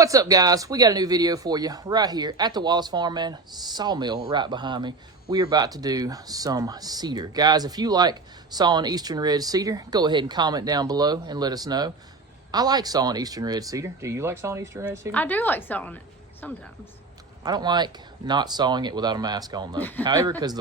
What's up, guys? We got a new video for you right here at the Wallace Farm and Sawmill right behind me. We are about to do some cedar. Guys, if you like sawing Eastern Red Cedar, go ahead and comment down below and let us know. I like sawing Eastern Red Cedar. Do you like sawing Eastern Red Cedar? I do like sawing it sometimes. I don't like not sawing it without a mask on, though. However, because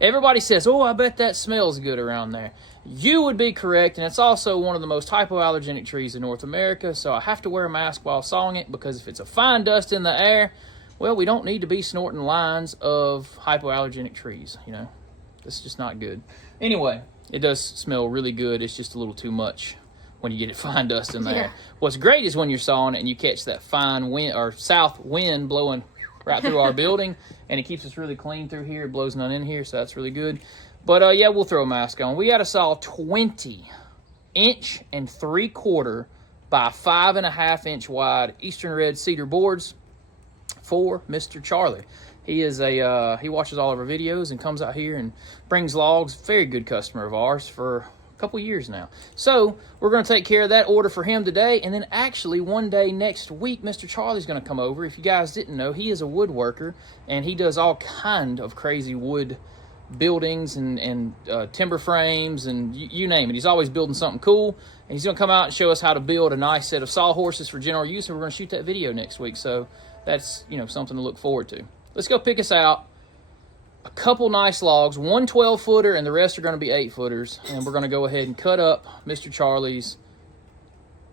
everybody says, oh, I bet that smells good around there. You would be correct, and it's also one of the most hypoallergenic trees in North America, so I have to wear a mask while sawing it, because if it's a fine dust in the air, well, we don't need to be snorting lines of hypoallergenic trees, you know. This is just not good. Anyway, it does smell really good. It's just a little too much when you get it fine dust in there. Yeah. What's great is when you're sawing it and you catch that fine wind or south wind blowing right through our building, and it keeps us really clean through here. It blows none in here, so that's really good. But yeah, we'll throw a mask on. We got to saw 20 1 3/4 by 5.5 inch wide Eastern Red Cedar boards for Mr. Charlie. He is he watches all of our videos and comes out here and brings logs. Very good customer of ours for a couple years now. So we're going to take care of that order for him today, and then actually one day next week, Mr. Charlie's going to come over. If you guys didn't know, he is a woodworker, and he does all kind of crazy wood buildings and timber frames and you name it. He's always building something cool, and he's going to come out and show us how to build a nice set of sawhorses for general use, and we're going to shoot that video next week. So that's, you know, something to look forward to. Let's go pick us out a couple nice logs, one 12-footer, and the rest are going to be 8-footers, and we're going to go ahead and cut up Mr. Charlie's,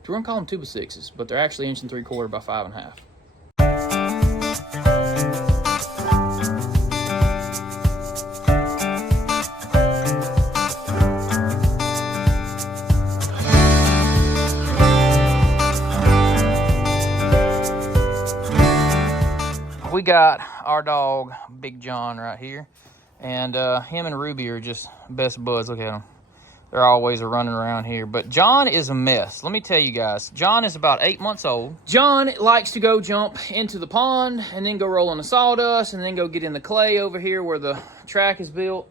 we're going to call them 2x6s, but they're actually 1 3/4 by 5.5. We got our dog, Big John, right here. And him and Ruby are just best buds. Look at them. They're always running around here. But John is a mess. Let me tell you guys. John is about 8 months old. John likes to go jump into the pond and then go roll in the sawdust and then go get in the clay over here where the track is built.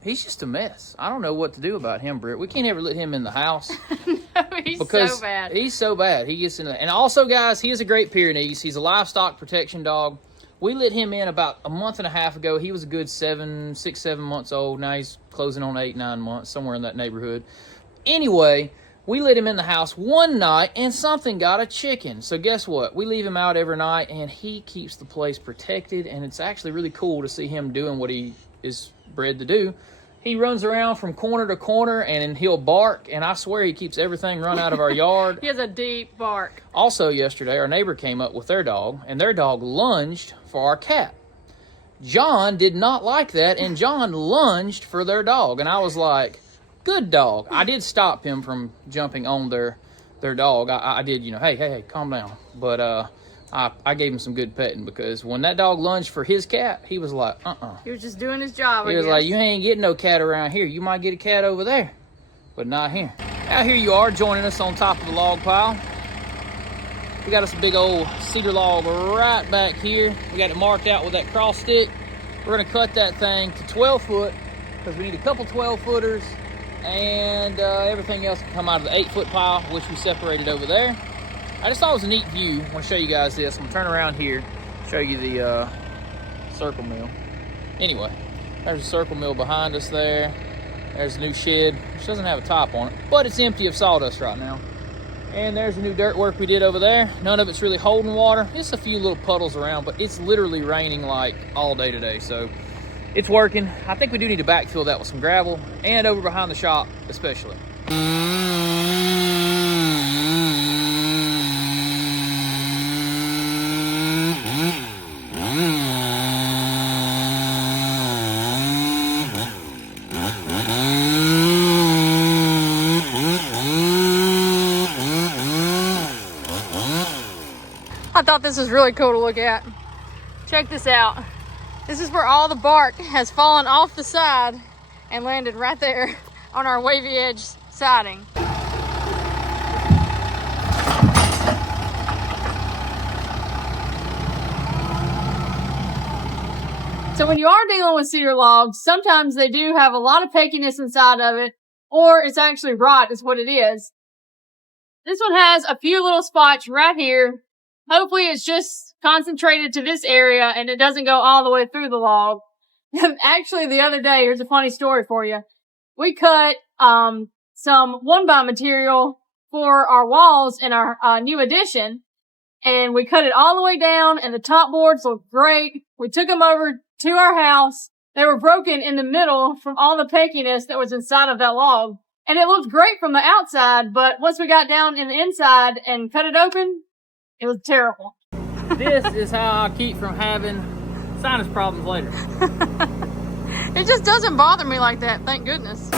He's just a mess. I don't know what to do about him, Britt. We can't ever let him in the house. No, he's so bad. He's so bad. He gets in the... And also, guys, he is a Great Pyrenees. He's a livestock protection dog. We let him in about a month and a half ago. He was a good 6, 7 months old. Now he's closing on 8, 9 months, somewhere in that neighborhood. Anyway, we let him in the house one night, and something got a chicken. So guess what? We leave him out every night, and he keeps the place protected, and it's actually really cool to see him doing what he is bred to do. He runs around from corner to corner, and he'll bark, and I swear he keeps everything run out of our yard. He has a deep bark. Also, yesterday, our neighbor came up with their dog, and their dog lunged for our cat. John did not like that, and John lunged for their dog, and I was like, good dog. I did stop him from jumping on their dog. I did, you know, hey, calm down. But I gave him some good petting, because when that dog lunged for his cat, he was like, He was just doing his job, He was like, you ain't getting no cat around here. You might get a cat over there, but not here. Now here you are joining us on top of the log pile. We got us a big old cedar log right back here. We got it marked out with that cross stick. We're gonna cut that thing to 12 foot, because we need a couple 12-footers, and everything else can come out of the 8-foot pile, which we separated over there. I just thought it was a neat view. I want to show you guys this. I'm going to turn around here, show you the circle mill. Anyway, there's a circle mill behind us there. There's a new shed, which doesn't have a top on it, but it's empty of sawdust right now. And there's the new dirt work we did over there. None of it's really holding water. Just a few little puddles around, but it's literally raining like all day today, so it's working. I think we do need to backfill that with some gravel, and over behind the shop especially. I thought this was really cool to look at. Check this out. This is where all the bark has fallen off the side and landed right there on our wavy edge siding. So when you are dealing with cedar logs, sometimes they do have a lot of peckiness inside of it, or it's actually rot is what it is. This one has a few little spots right here Hopefully it's just concentrated to this area and it doesn't go all the way through the log. Actually, the other day, here's a funny story for you. We cut some 1x material for our walls in our new addition, and we cut it all the way down, and the top boards looked great. We took them over to our house. They were broken in the middle from all the pekiness that was inside of that log. And it looked great from the outside, but once we got down in the inside and cut it open, it was terrible. This is how I keep from having sinus problems later. It just doesn't bother me like that, thank goodness.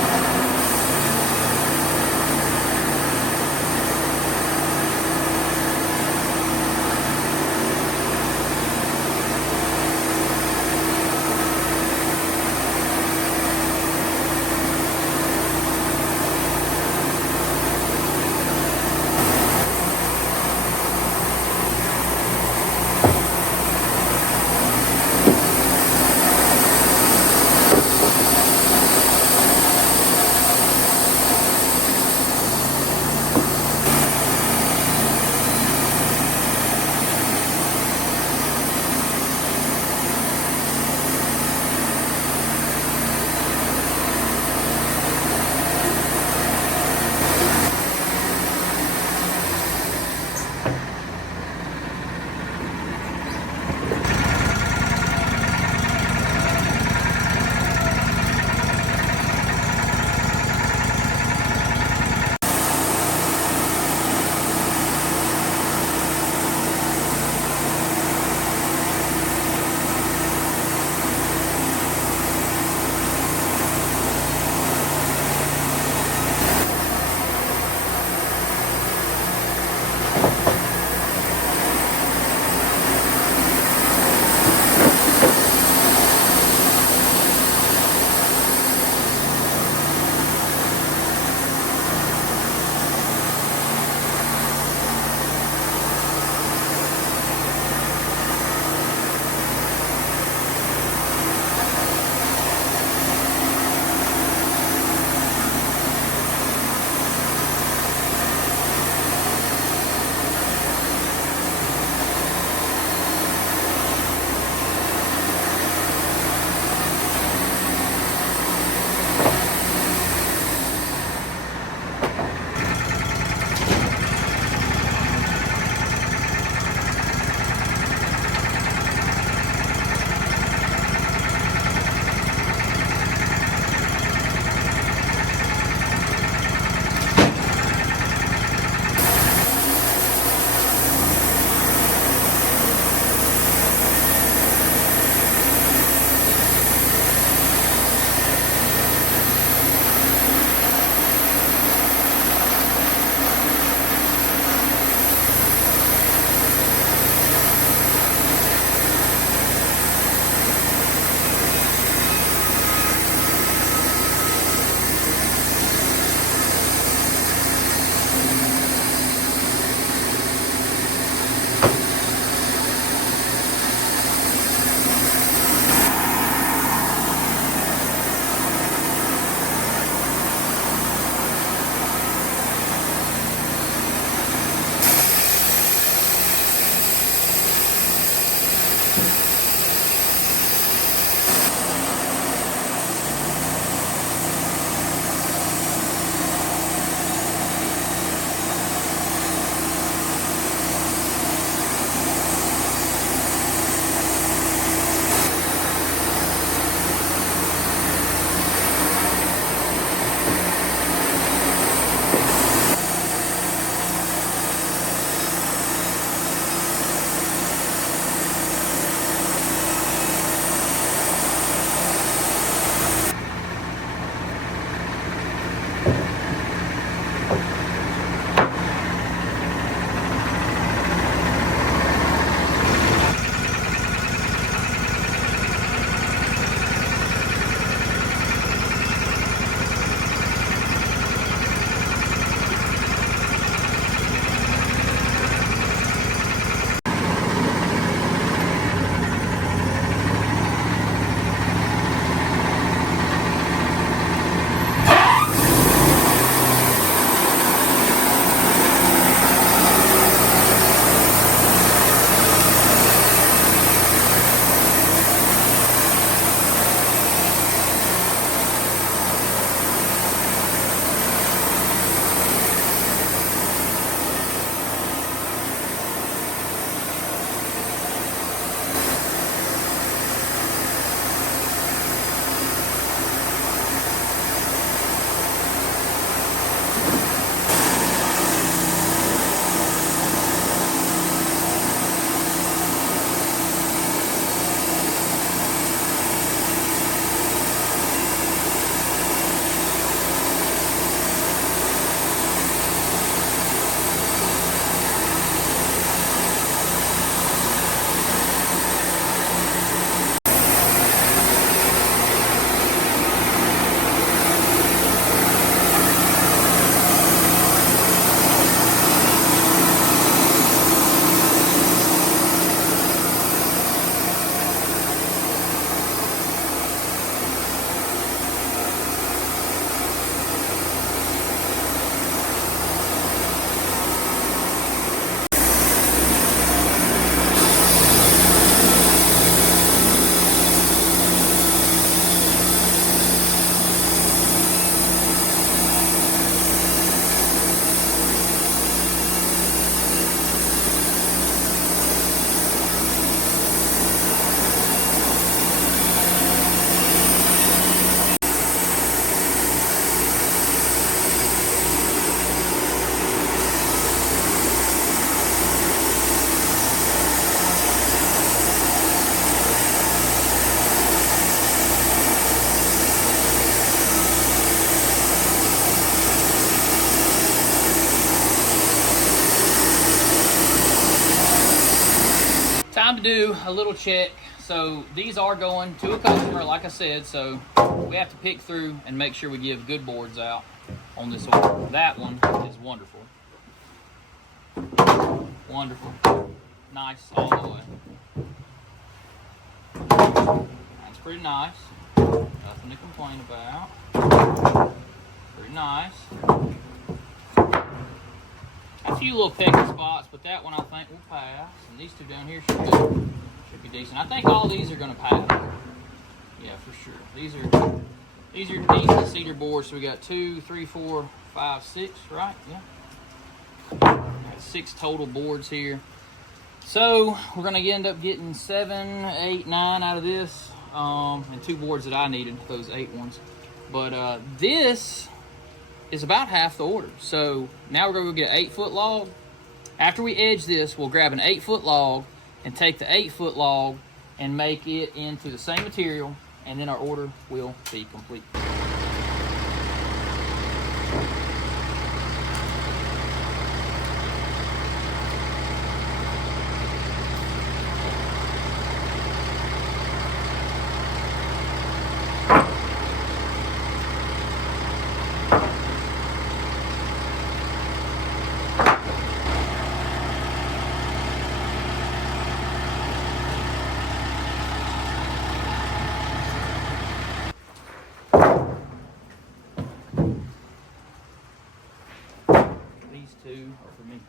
time to do a little check. So these are going to a customer, like I said, so we have to pick through and make sure we give good boards out on this order. That one is wonderful. Wonderful. Nice all the way. That's pretty nice. Nothing to complain about. Pretty nice. A few little pecking spots, but that one I think will pass. And these two down here should be decent. I think all these are going to pass. Yeah, for sure. These are decent cedar boards. So we got 2, 3, 4, 5, 6, right? Yeah. Got 6 total boards here. So we're going to end up getting 7, 8, 9 out of this, and 2 boards that I needed, those 8 ones. But this is about half the order. So now we're going to go get an 8-foot log. After we edge this, we'll grab an 8-foot log and take the 8-foot log and make it into the same material, and then our order will be complete. These 2 are for me.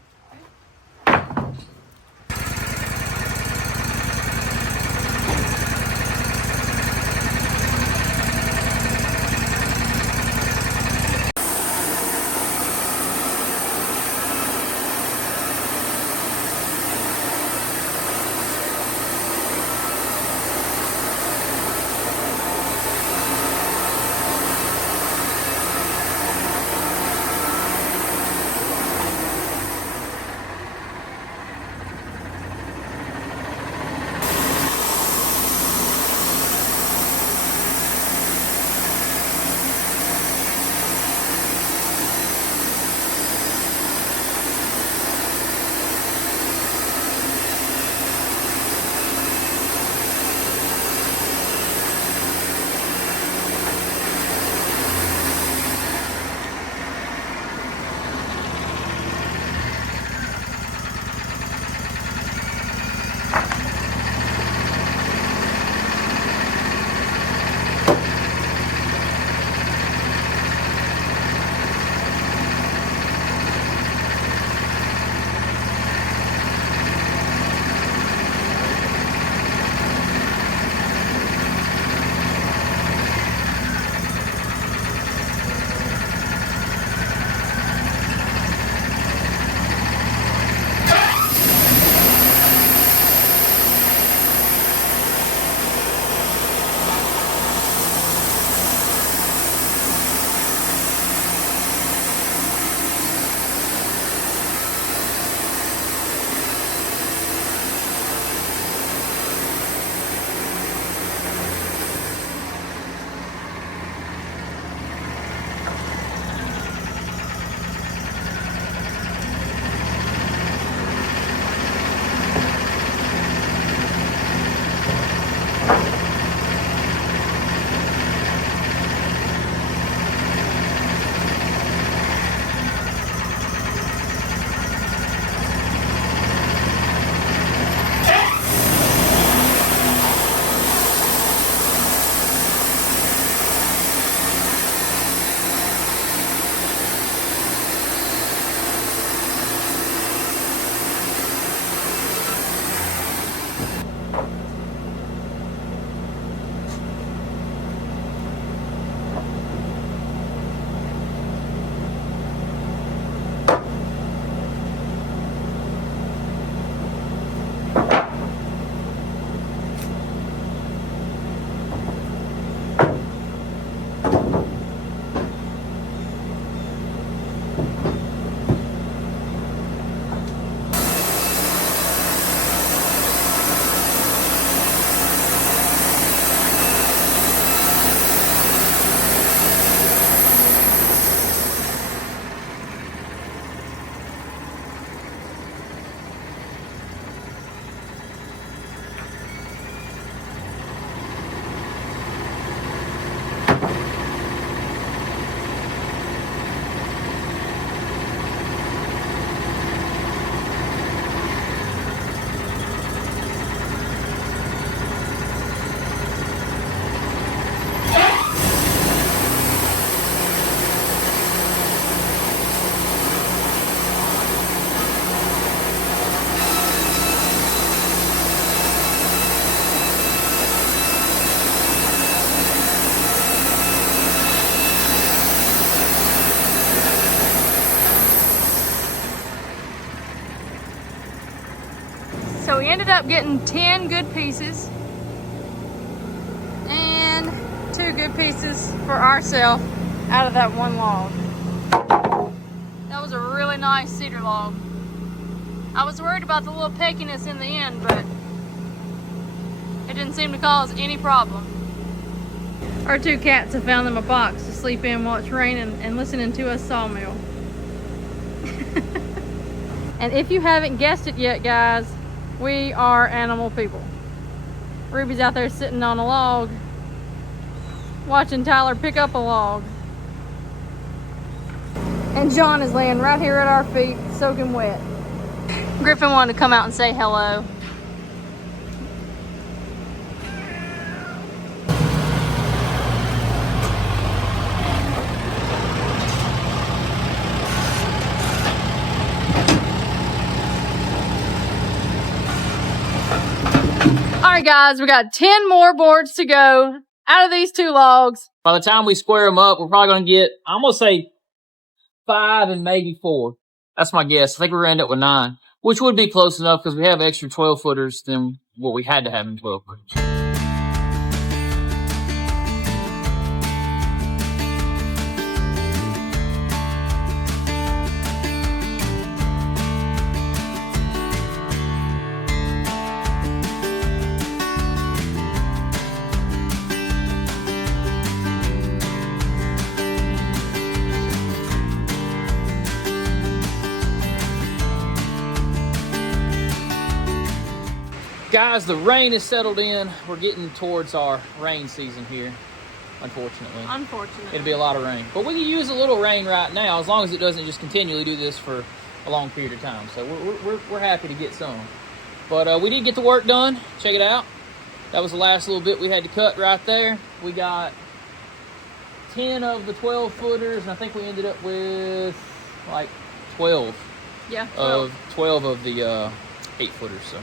So we ended up getting 10 good pieces and 2 good pieces for ourselves out of that one log. That was a really nice cedar log. I was worried about the little peckiness in the end, but it didn't seem to cause any problem. Our 2 cats have found them a box to sleep in while it's raining and listening to us sawmill. And if you haven't guessed it yet, guys, we are animal people. Ruby's out there sitting on a log, watching Tyler pick up a log. And John is laying right here at our feet, soaking wet. Griffin wanted to come out and say hello. Alright guys, we got 10 more boards to go out of these 2 logs. By the time we square them up, we're probably going to get, I'm going to say 5 and maybe 4. That's my guess. I think we're going to end up with 9, which would be close enough because we have extra 12-footers than what we had to have in 12-footers. Guys, the rain has settled in. We're getting towards our rain season here, unfortunately. It'll be a lot of rain. But we can use a little rain right now as long as it doesn't just continually do this for a long period of time. So we're happy to get some. But we did get the work done. Check it out. That was the last little bit we had to cut right there. We got 10 of the 12-footers, and I think we ended up with like 12. Yeah, 12 of the 8-footers. So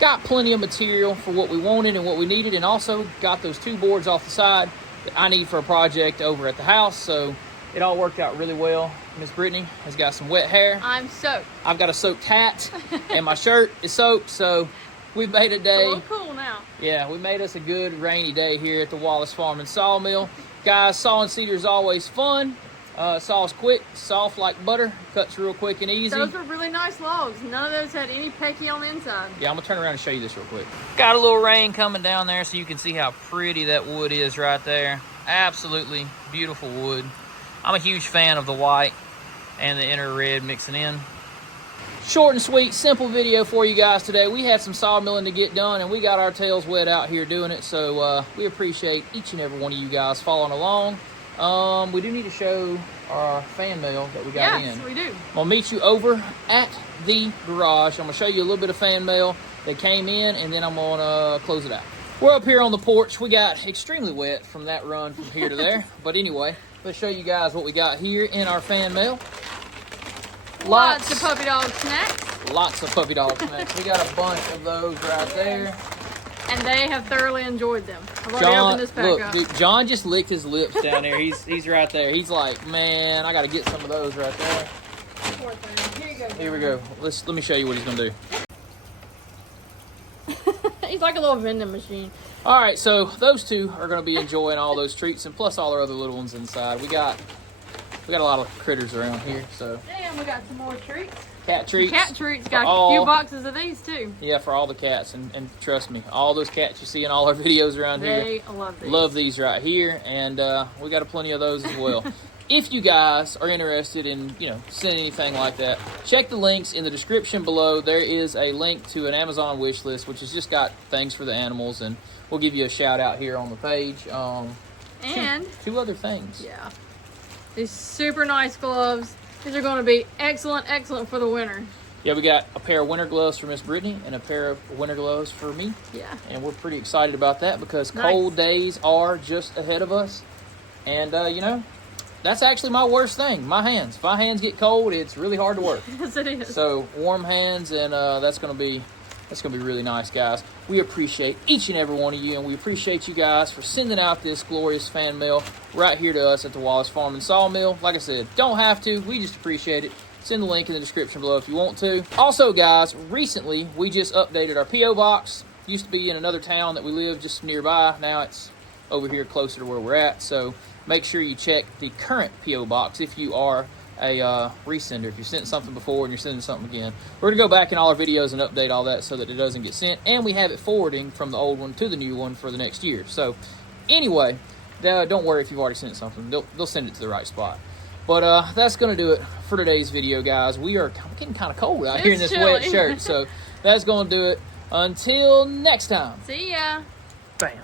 got plenty of material for what we wanted and what we needed, and also got those 2 boards off the side that I need for a project over at the house. So it all worked out really well. Miss Brittany has got some wet hair. I'm soaked. I've got a soaked hat, and my shirt is soaked. So we've made a day. It's a little cool now. Yeah, we made us a good rainy day here at the Wallace Farm and Sawmill. Guys, sawing cedar is always fun. Saws quick, soft like butter, cuts real quick and easy. Those were really nice logs. None of those had any pecky on the inside. Yeah, I'm gonna turn around and show you this real quick. Got a little rain coming down there so you can see how pretty that wood is right there. Absolutely beautiful wood. I'm a huge fan of the white and the inner red mixing in. Short and sweet, simple video for you guys today. We had some sawmilling to get done, and we got our tails wet out here doing it. So we appreciate each and every one of you guys following along. We do need to show our fan mail that we got in. Yes, we do. I'm going to meet you over at the garage. I'm going to show you a little bit of fan mail that came in, and then I'm going to close it out. We're up here on the porch. We got extremely wet from that run from here to there. But anyway, let's show you guys what we got here in our fan mail. Lots of puppy dog snacks. Lots of puppy dog snacks. We got a bunch of those right there. And they have thoroughly enjoyed them. I've already opened this pack up. Dude, John just licked his lips down there. He's right there. He's like, man, I got to get some of those right there. Poor thing. Here you go. Here we go. Let me show you what he's going to do. He's like a little vending machine. All right, so those 2 are going to be enjoying all those treats, and plus all our other little ones inside. We got a lot of critters around here, so. Damn, we got some more treats. Cat treats. Cat treats. Got a few boxes of these too. Yeah, for all the cats, and trust me, all those cats you see in all our videos around here. They love these. Love these right here, and we got plenty of those as well. If you guys are interested in, sending anything like that, check the links in the description below. There is a link to an Amazon wish list, which has just got things for the animals, and we'll give you a shout out here on the page. And two other things. Yeah, these super nice gloves. These are going to be excellent for the winter. Yeah, we got a pair of winter gloves for Miss Brittany and a pair of winter gloves for me. Yeah. And we're pretty excited about that because cold days are just ahead of us. And, that's actually my worst thing, my hands. If my hands get cold, it's really hard to work. Yes, it is. So warm hands, and that's going to be really nice, guys. We appreciate each and every one of you, and we appreciate you guys for sending out this glorious fan mail right here to us at the Wallace Farm and Sawmill. Like I said, don't have to. We just appreciate it. Send the link in the description below if you want to. Also, guys, recently we just updated our P.O. box. Used to be in another town that we live just nearby. Now it's over here closer to where we're at. So make sure you check the current P.O. box if you are a resender. If you sent something before and you're sending something again. We're going to go back in all our videos and update all that so that it doesn't get sent. And we have it forwarding from the old one to the new one for the next year. So anyway, don't worry if you've already sent something. They'll send it to the right spot. But that's going to do it for today's video, guys. We are getting kind of cold out here in this wet shirt. So that's going to do it. Until next time. See ya. Bam.